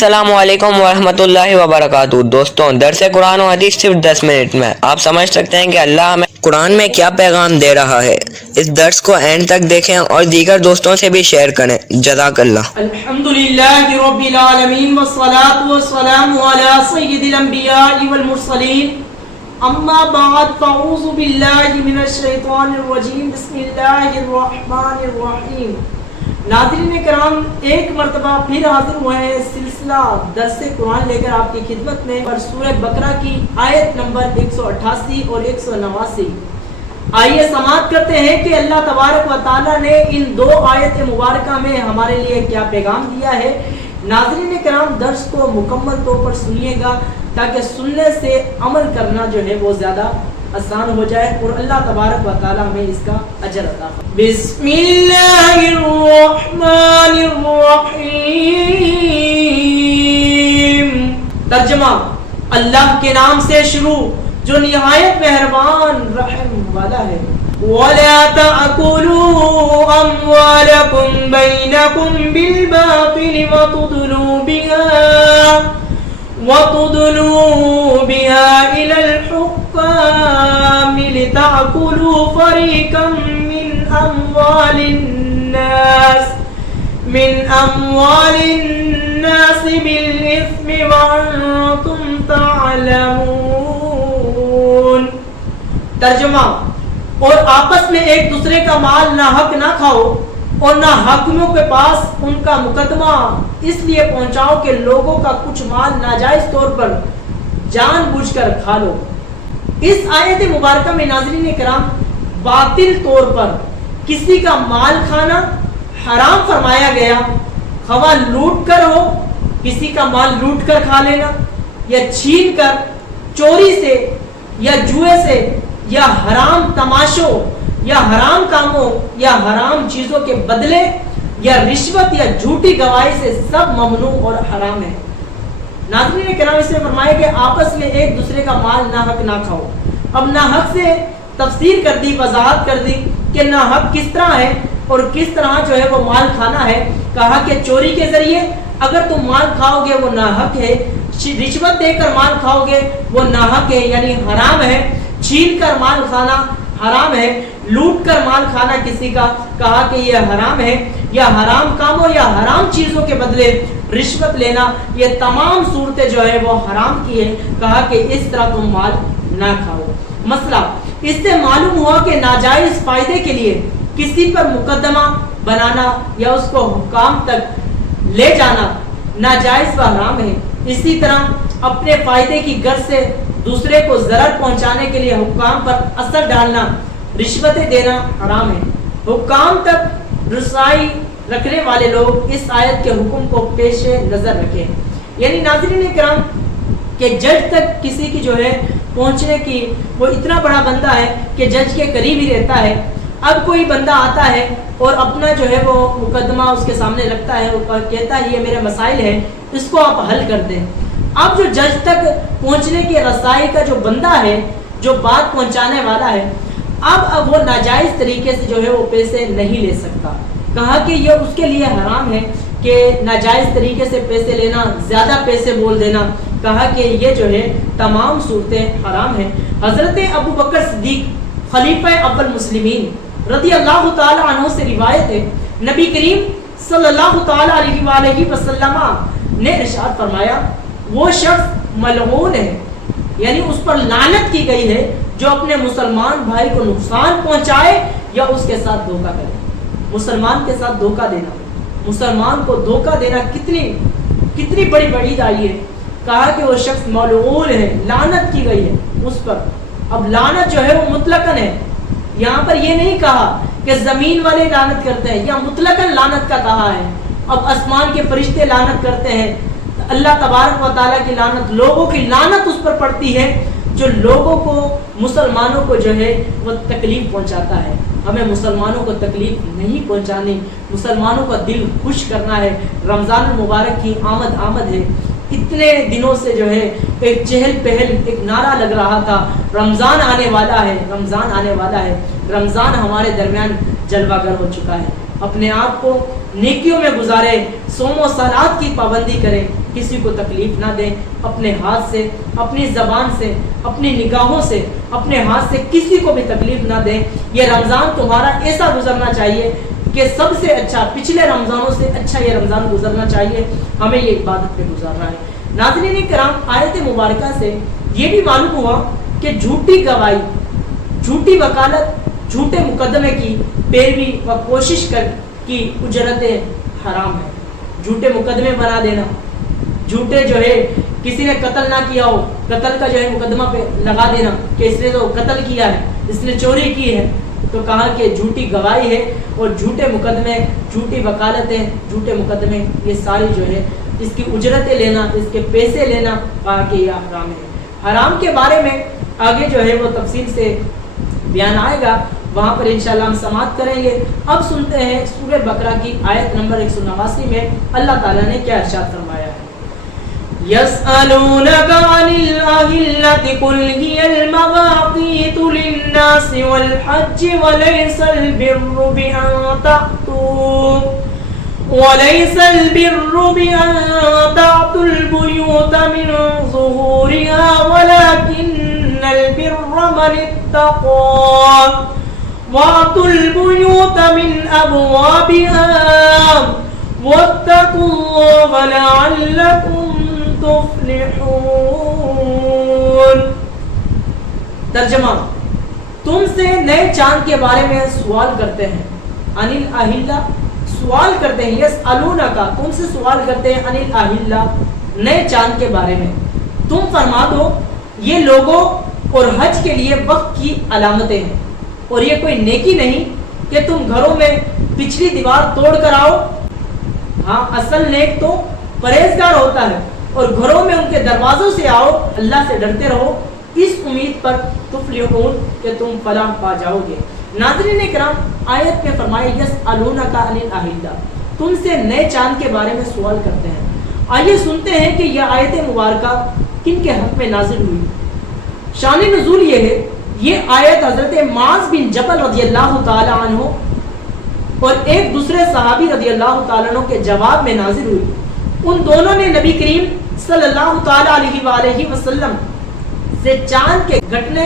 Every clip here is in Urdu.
السلام علیکم ورحمۃ اللہ وبرکاتہ۔ دوستوں، درس قرآن و حدیث صرف 10 منٹ میں۔ آپ سمجھ سکتے ہیں کہ اللہ ہمیں قرآن میں کیا پیغام دے رہا ہے۔ اس درس کو اینڈ تک دیکھیں اور دیگر دوستوں سے بھی شیئر کریں۔ جزاک اللہ۔ الحمدللہ رب العالمین والصلاة والسلام علی سید الانبیاء والمرسلین، اما بعد فاعوذ باللہ من الشیطان الرجیم، بسم اللہ الرحمن الرحیم۔ ناظرین کرام، ایک مرتبہ پھر حاضر ہوئے ہیں سلسلہ درس قرآن لے کر آپ کی خدمت میں، اور سورہ بقرہ کی آیت نمبر 188 اور 189۔ آئیے سماعت کرتے ہیں کہ اللہ تبارک و تعالیٰ نے ان دو آیت مبارکہ میں ہمارے لیے کیا پیغام دیا ہے۔ ناظرین کرام، درس کو مکمل طور پر سنیے گا تاکہ سننے سے عمل کرنا جو ہے وہ زیادہ آسان ہو جائے اور اللہ تبارک و تعالیٰ ہمیں اس کا اجر عطا فرمائے۔ بسم اللہ الرحمن الرحیم۔ ترجمہ: اللہ کے نام سے شروع جو نہایت مہربان رحم والا ہے۔ وَلَا تَأْكُلُوا أَمْوَالَكُمْ بَيْنَكُمْ بِالْبَاطِلِ وَتُدْلُوا بِهَا إِلَى الْحُكَّامِ لِتَأْكُلُوا فَرِيقًا مِنْ أَمْوَالِ النَّاسِ بِالْإِثْمِ وَأَنْتُمْ تَعْلَمُونَ۔ ترجمہ: اور آپس میں ایک دوسرے کا مال ناحق نہ کھاؤ اور نہ حاکموں کے پاس ان کا مقدمہ اس لیے پہنچاؤ کہ لوگوں کا کچھ مال ناجائز طور پر جان بوجھ کر کھا لو۔ اس آیت مبارکہ میں ناظرین کرام، باطل طور پر کسی کا مال کھانا حرام فرمایا گیا، خواہ لوٹ کر ہو، کسی کا مال لوٹ کر کھا لینا، یا چھین کر، چوری سے، یا جوئے سے، یا حرام تماشوں، یا حرام کاموں، یا حرام چیزوں کے بدلے، یا رشوت یا جھوٹی گواہی سے، سب ممنوع اور حرام ہے۔ ناظرین کرام، اس میں فرمایا کہ آپس میں ایک دوسرے کا مال ناحق نہ کھاؤ۔ اب ناحق سے تفسیر کر دی، وضاحت کر دی کہ ناحق کس طرح ہے اور کس طرح جو ہے وہ مال کھانا ہے۔ کہا کہ چوری کے ذریعے اگر تم مال کھاؤ گے وہ ناحق ہے، رشوت دے کر مال کھاؤ گے وہ ناحق ہے یعنی حرام ہے، چھین کر مال کھانا حرام ہے، لوٹ کر مال کھانا کسی کا کہا کہ یہ حرام ہے، یا حرام کاموں یا حرام چیزوں کے بدلے رشوت لینا، یہ تمام صورتیں جو ہے وہ حرام کی ہے۔ کہا کہ اس طرح تم مال نہ کھاؤ۔ مسئلہ اس سے معلوم ہوا کہ ناجائز فائدے کے لیے کسی پر مقدمہ بنانا یا اس کو حکام تک لے جانا ناجائز و حرام ہے۔ اسی طرح اپنے فائدے کی غرض سے دوسرے کو ضرر پہنچانے کے لیے حکام پر اثر ڈالنا، رشوتیں دینا حرام ہے۔ حکام تک رسائی رکھنے والے لوگ اس آیت کے حکم کو پیش نظر رکھیں، یعنی ناظرین کرام کہ جج تک کسی کی جو ہے پہنچنے کی، وہ اتنا بڑا بندہ ہے کہ جج کے قریب ہی رہتا ہے۔ اب کوئی بندہ آتا ہے اور اپنا جو ہے وہ مقدمہ اس کے سامنے رکھتا ہے اور کہتا ہے یہ میرے مسائل ہیں، اس کو آپ حل کر دیں۔ اب جو جج تک پہنچنے کی رسائی کا جو بندہ ہے، جو بات پہنچانے والا ہے، اب وہ ناجائز طریقے سے جو ہے وہ پیسے نہیں لے سکتا۔ کہا کہ یہ اس کے لیے حرام ہے کہ ناجائز طریقے سے پیسے لینا، زیادہ پیسے بول دینا۔ کہا کہ یہ جو ہے تمام صورتیں حرام ہیں۔ حضرت ابو بکر صدیق خلیفہ اول مسلمین رضی اللہ تعالی عنہ سے روایت ہے، نبی کریم صلی اللہ تعالی علیہ وآلہ وسلم نے ارشاد فرمایا، وہ شخص ملعون ہے، یعنی اس پر لعنت کی گئی ہے، جو اپنے مسلمان بھائی کو نقصان پہنچائے یا اس کے ساتھ دھوکہ کرے۔ مسلمان کے ساتھ دھوکہ دینا، مسلمان کو دھوکہ دینا کتنی بڑی وعید آئی ہے۔ کہا کہ وہ شخص ملعون ہے، لعنت کی گئی ہے اس پر۔ اب لعنت جو ہے وہ مطلقاً ہے، یہاں پر یہ نہیں کہا کہ زمین والے لعنت کرتے ہیں، یا مطلقاً لعنت کا کہا ہے۔ اب آسمان کے فرشتے لعنت کرتے ہیں، اللہ تبارک و تعالیٰ کی لعنت، لوگوں کی لعنت اس پر پڑتی ہے جو لوگوں کو، مسلمانوں کو جو ہے وہ تکلیف پہنچاتا ہے۔ ہمیں مسلمانوں کو تکلیف نہیں پہنچانی، مسلمانوں کا دل خوش کرنا ہے۔ رمضان المبارک کی آمد ہے، اتنے دنوں سے جو ہے ایک چہل پہل، ایک نعرہ لگ رہا تھا، رمضان آنے والا ہے، رمضان آنے والا ہے۔ رمضان ہمارے درمیان جلوہ گر ہو چکا ہے۔ اپنے آپ کو نیکیوں میں گزارے، صوم و صلات کی پابندی کریں، کسی کو تکلیف نہ دیں، اپنے ہاتھ سے، اپنی زبان سے، اپنی نگاہوں سے، اپنے ہاتھ سے کسی کو بھی تکلیف نہ دیں۔ یہ رمضان تمہارا ایسا گزرنا چاہیے کہ سب سے اچھا، پچھلے رمضانوں سے اچھا یہ رمضان گزرنا چاہیے، ہمیں یہ عبادت پہ گزارنا ہے۔ ناظرین کرام، آیت مبارکہ سے یہ بھی معلوم ہوا کہ جھوٹی گواہی، جھوٹی وکالت، جھوٹے مقدمے کی پیروی و کوشش کی اجرتیں حرام ہے۔ جھوٹے مقدمے بنا دینا، جھوٹے جو ہے کسی نے قتل نہ کیا ہو، قتل کا جو ہے مقدمہ پہ لگا دینا کہ اس نے تو قتل کیا ہے، اس نے چوری کی ہے، تو کہا کہ جھوٹی گواہی ہے اور جھوٹے مقدمے، جھوٹی وکالتیں، جھوٹے مقدمے، یہ ساری جو ہے اس کی اجرتیں لینا، اس کے پیسے لینا، کہا کہ یہ حرام ہے۔ حرام کے بارے میں آگے جو ہے وہ تفصیل سے بیان آئے گا، وہاں پر انشاءاللہ ہم سماعت کریں گے۔ اب سنتے ہیں سورہ بقرہ کی آیت نمبر 189 میں اللہ تعالیٰ نے کیا ارشاد فرمایا ہے۔ يَسْأَلُونَكَ عَنِ الْأَهِلَّةِ قُلْ هِيَ الْمَوَاقِيتُ لِلنَّاسِ وَالْحَجِّ وَلَيْسَ الْبِرُّ بِأَن تَأْتُوا الْبُيُوتَ مِنْ ظُهُورِهَا وَلَكِنَّ الْبِرَّ مَنِ اتَّقَىٰ وَأْتُوا الْبُيُوتَ مِنْ أَبْوَابِهَا وَاتَّقُوا اللَّهَ لَعَلَّكُمْ تفلحون۔ ترجمہ، تم سے نئے چاند کے بارے میں سوال کرتے ہیں، انل اہلہ، سوال کرتے ہیں، یسألونک، تم سے سوال کرتے ہیں، انل اہلہ، نئے چاند کے بارے میں، تم فرما دو یہ لوگوں اور حج کے لیے وقت کی علامتیں ہیں، اور یہ کوئی نیکی نہیں کہ تم گھروں میں پچھلی دیوار توڑ کر آؤ۔ ہاں، اصل نیک تو پرہیزگار ہوتا ہے، اور گھروں میں ان کے دروازوں سے آؤ، اللہ سے ڈرتے رہو، اس امید پر تفلحون کہ تم فلاح پا جاؤ گے۔ ناظرین کرام، آیت میں فرمایا یسألونک عن الاہلہ، تم سے نئے چاند کے بارے میں سوال کرتے ہیں۔ آئیے سنتے ہیں کہ یہ آیت مبارکہ کن کے حق میں نازل ہوئی۔ شان نزول یہ ہے، یہ آیت حضرت معاذ بن جبل رضی اللہ تعالی عنہ اور ایک دوسرے صحابی رضی اللہ تعالی عنہ کے جواب میں نازل ہوئی۔ ان دونوں نے نبی کریم صلی اللہ تعالی علیہ وآلہ وسلم سے چاند کے گھٹنے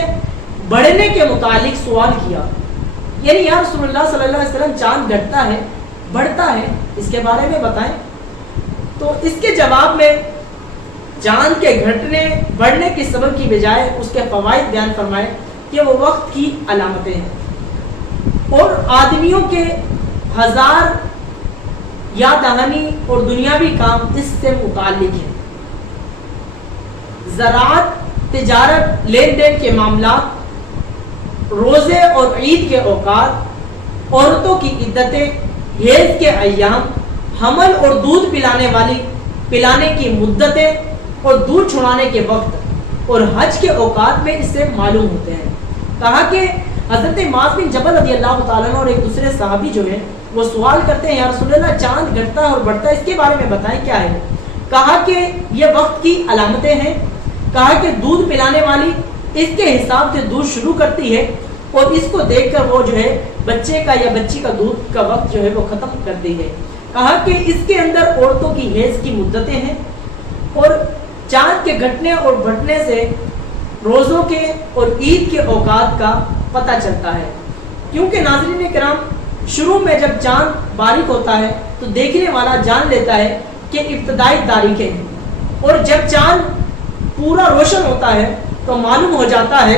بڑھنے کے متعلق سوال کیا، یعنی یا رسول اللہ صلی اللہ علیہ وسلم چاند گھٹتا ہے، بڑھتا ہے، اس کے بارے میں بتائیں۔ تو اس کے جواب میں چاند کے گھٹنے بڑھنے کے سبب کی بجائے اس کے فوائد بیان فرمائے کہ وہ وقت کی علامتیں ہیں، اور آدمیوں کے ہزار یا دہانی اور دنیاوی کام اس سے متعلق ہیں۔ زراعت، تجارت، لین دین کے معاملات، روزے اور عید کے اوقات، عورتوں کی عدتیں، حیض کے ایام، حمل اور دودھ پلانے کی مدتیں اور دودھ چھڑانے کے وقت، اور حج کے اوقات میں اس سے معلوم ہوتے ہیں۔ کہا کہ حضرت معاذ بن جبل رضی اللہ تعالیٰ عنہ اور ایک دوسرے صحابی جو ہیں وہ سوال کرتے ہیں، یا رسول اللہ چاند گھٹتا ہے اور بڑھتا ہے، اس کے بارے میں بتائیں کیا ہے۔ کہا کہ یہ وقت کی علامتیں ہیں۔ کہا کہ دودھ پلانے والی اس کے حساب سے دودھ شروع کرتی ہے، اور اس کو دیکھ کر وہ جو ہے بچے کا یا بچی کا دودھ کا وقت جو ہے وہ ختم کرتی ہے۔ کہا کہ اس کے اندر عورتوں کی حیض کی مدتیں ہیں، اور چاند کے گھٹنے اور بڑھنے سے روزوں کے اور عید کے اوقات کا پتہ چلتا ہے۔ کیونکہ ناظرین کرام، شروع میں جب چاند باریک ہوتا ہے تو دیکھنے والا جان لیتا ہے کہ ابتدائی تاریخیں ہیں، اور جب چاند پورا روشن ہوتا ہے تو معلوم ہو جاتا ہے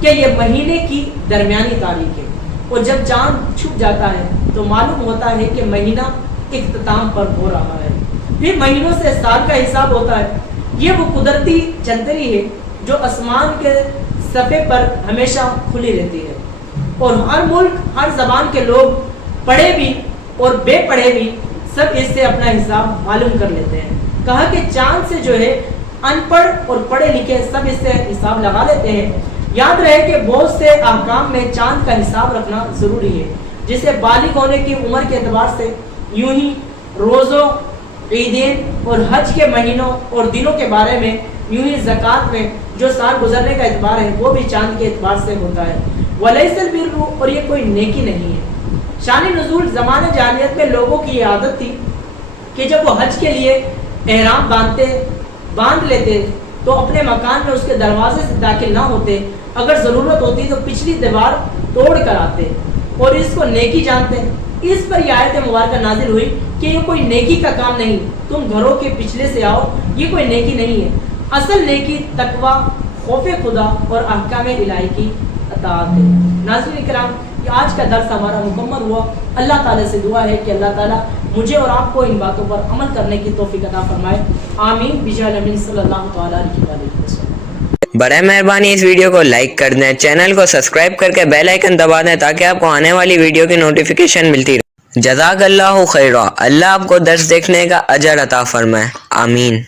کہ یہ مہینے کی درمیانی تاریخ ہے، اور جب چاند چھپ جاتا ہے تو معلوم ہوتا ہے کہ مہینہ اختتام پر ہو رہا ہے۔ پھر مہینوں سے سال کا حساب ہوتا ہے۔ یہ وہ قدرتی چندری ہے جو آسمان کے صفحے پر ہمیشہ کھلی رہتی ہے، اور ہر ملک، ہر زبان کے لوگ، پڑھے بھی اور بے پڑھے بھی، سب اس سے اپنا حساب معلوم کر لیتے ہیں۔ کہا کہ چاند سے جو ہے ان پڑھ اور پڑھے لکھے سب اس سے حساب لگا لیتے ہیں۔ یاد رہے کہ بہت سے احکام میں چاند کا حساب رکھنا ضروری ہے، جسے بالغ ہونے کی عمر کے اعتبار سے، یوں ہی روزوں، عیدین اور حج کے مہینوں اور دنوں کے بارے میں، یوں ہی زکوٰۃ میں جو سال گزرنے کا اعتبار ہے وہ بھی چاند کے اعتبار سے ہوتا ہے۔ وَلَيْسَ الْبِرُّ، اور یہ کوئی نیکی نہیں ہے۔ شان نزول، زمانے جاہلیت میں لوگوں کی یہ عادت تھی کہ جب وہ حج کے لیے احرام باندھ لیتے تو اپنے مکان میں اس کے دروازے سے داخل نہ ہوتے، اگر ضرورت ہوتی تو پچھلی دیوار توڑ کر آتے اور اس کو نیکی جانتے۔ اس پر یہ آیت مبارکہ نازل ہوئی کہ یہ کوئی نیکی کا کام نہیں، تم گھروں کے پچھلے سے آؤ، یہ کوئی نیکی نہیں ہے۔ اصل نیکی تقوی، خوف خدا اور احکام الہی کی اطاعت ہے۔ ناظرین کرام، یہ آج کا درس ہمارا مکمل ہوا۔ اللہ تعالیٰ سے دعا ہے کہ اللہ تعالیٰ مجھے اور آپ کو ان باتوں پر عمل کرنے کی توفیق عطا فرمائے، آمین بجاہ نبی صلی اللہ تعالیٰ علیہ وسلم۔ برائے مہربانی اس ویڈیو کو لائک کر دیں، چینل کو سبسکرائب کر کے بیل آئیکن دبا دیں تاکہ آپ کو آنے والی ویڈیو کی نوٹیفیکیشن ملتی رہے۔ جزاک اللہ خیرہ، اللہ آپ کو درس دیکھنے کا اجر عطا فرمائے، آمین۔